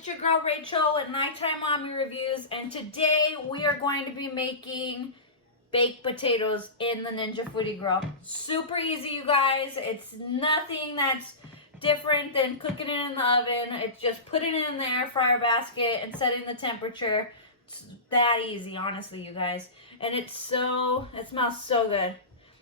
it's your girl Rachel with Nighttime Mommy Reviews, and today we are going to be making baked potatoes in the Ninja Foodi Grill. Super easy, you guys. It's nothing that's different than cooking it in the oven. It's just putting it in the air fryer basket and setting the temperature. It's that easy, honestly, you guys. And it smells so good.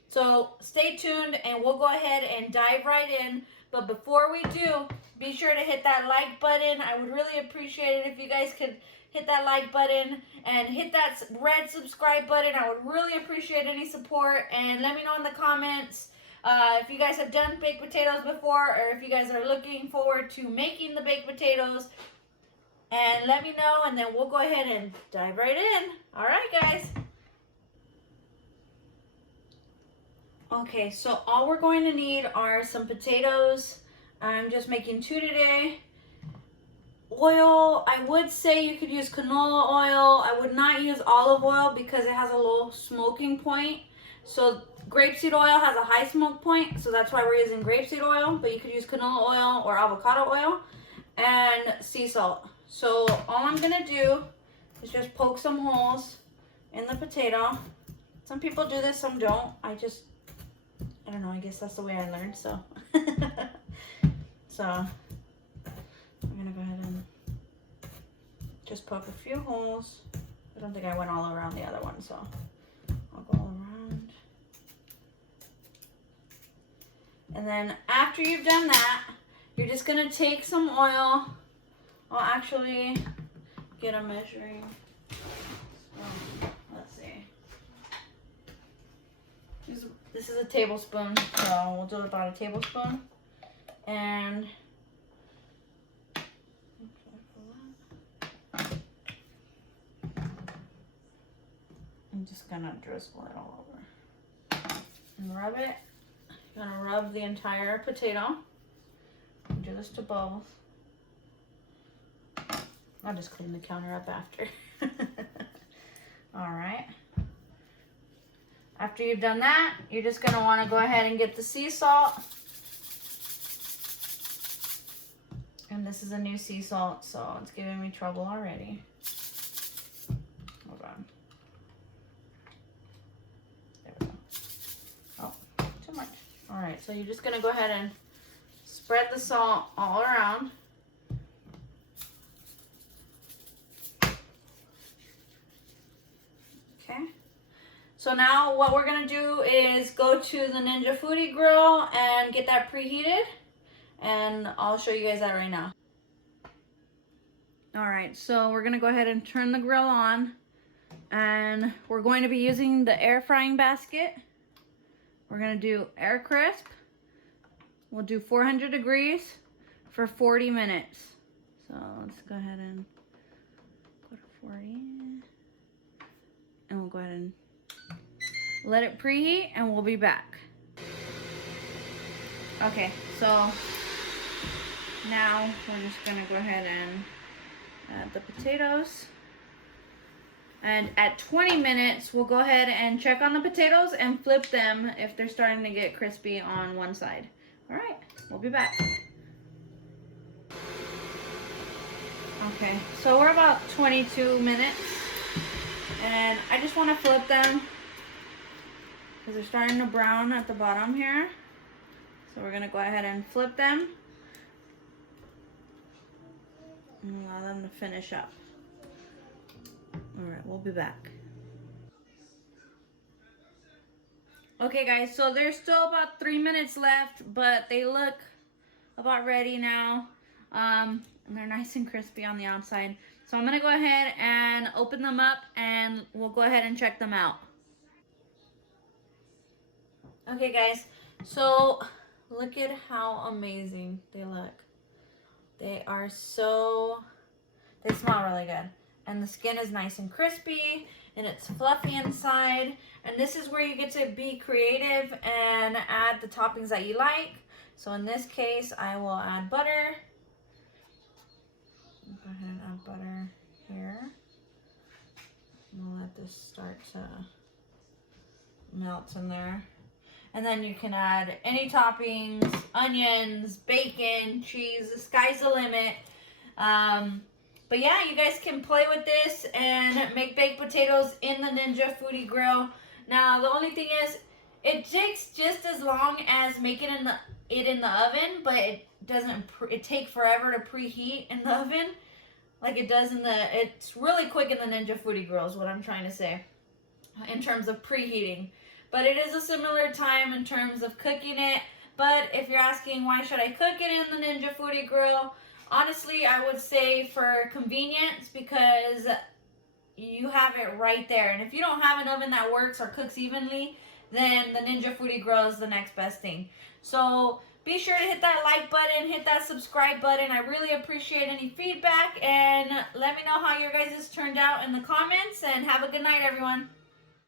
So stay tuned and we'll go ahead and dive right in. But before we do, be sure to hit that like button. I would really appreciate it if you guys could hit that like button and hit that red subscribe button. I would really appreciate any support. And let me know in the comments if you guys have done baked potatoes before, or if you guys are looking forward to making the baked potatoes. And let me know, and then we'll go ahead and dive right in. All right, guys. Okay, so all we're going to need are some potatoes. I'm just making 2 today. Oil, I would say you could use canola oil. I would not use olive oil because it has a low smoking point. So grapeseed oil has a high smoke point, so that's why we're using grapeseed oil. But you could use canola oil or avocado oil, and sea salt. So all I'm gonna do is just poke some holes in the potato. Some people do this, some don't. I don't know, I guess that's the way I learned, so. So, I'm gonna go ahead and just poke a few holes. I don't think I went all around the other one, so I'll go all around. And then after you've done that, you're just gonna take some oil. I'll actually get a measuring. So, let's see. This is a tablespoon, so we'll do about a tablespoon. And I'm just gonna drizzle it all over and rub it. I'm gonna rub the entire potato. Do this to both. I'll just clean the counter up after. All right. After you've done that, you're just gonna wanna go ahead and get the sea salt. And this is a new sea salt, so it's giving me trouble already. Hold on. There we go. Oh, too much. All right, so you're just gonna go ahead and spread the salt all around. Okay. So now what we're gonna do is go to the Ninja Foodi Grill and get that preheated. And I'll show you guys that right now. All right, so we're gonna go ahead and turn the grill on, and we're going to be using the air frying basket. We're gonna do air crisp. We'll do 400 degrees for 40 minutes. So let's go ahead and go to 40. And we'll go ahead and let it preheat, and we'll be back. Okay, so now we're just gonna go ahead and add the potatoes. And at 20 minutes, we'll go ahead and check on the potatoes and flip them if they're starting to get crispy on one side. All right, we'll be back. Okay, so we're about 22 minutes. And I just wanna flip them because they're starting to brown at the bottom here. So we're gonna go ahead and flip them and allow them to finish up. All right, we'll be back. Okay guys, so there's still about 3 minutes left, but they look about ready now. And they're nice and crispy on the outside. So I'm gonna go ahead and open them up and we'll go ahead and check them out. Okay guys, so look at how amazing they look. They smell really good. And the skin is nice and crispy, and it's fluffy inside. And this is where you get to be creative and add the toppings that you like. So in this case, I will add butter. Go ahead and add butter here. We'll let this start to melt in there. And then you can add any toppings, onions, bacon, cheese. The sky's the limit. But yeah, you guys can play with this and make baked potatoes in the Ninja Foodi Grill. Now, the only thing is, it takes just as long as making it in the oven, but it doesn't. It takes forever to preheat in the oven, like it does in the. It's really quick in the Ninja Foodi Grill, is what I'm trying to say, in terms of preheating. But it is a similar time in terms of cooking it. But if you're asking why should I cook it in the Ninja Foodi Grill, honestly, I would say for convenience, because you have it right there. And if you don't have an oven that works or cooks evenly, then the Ninja Foodi Grill is the next best thing. So be sure to hit that like button, hit that subscribe button. I really appreciate any feedback, and let me know how your guys' turned out in the comments, and have a good night, everyone.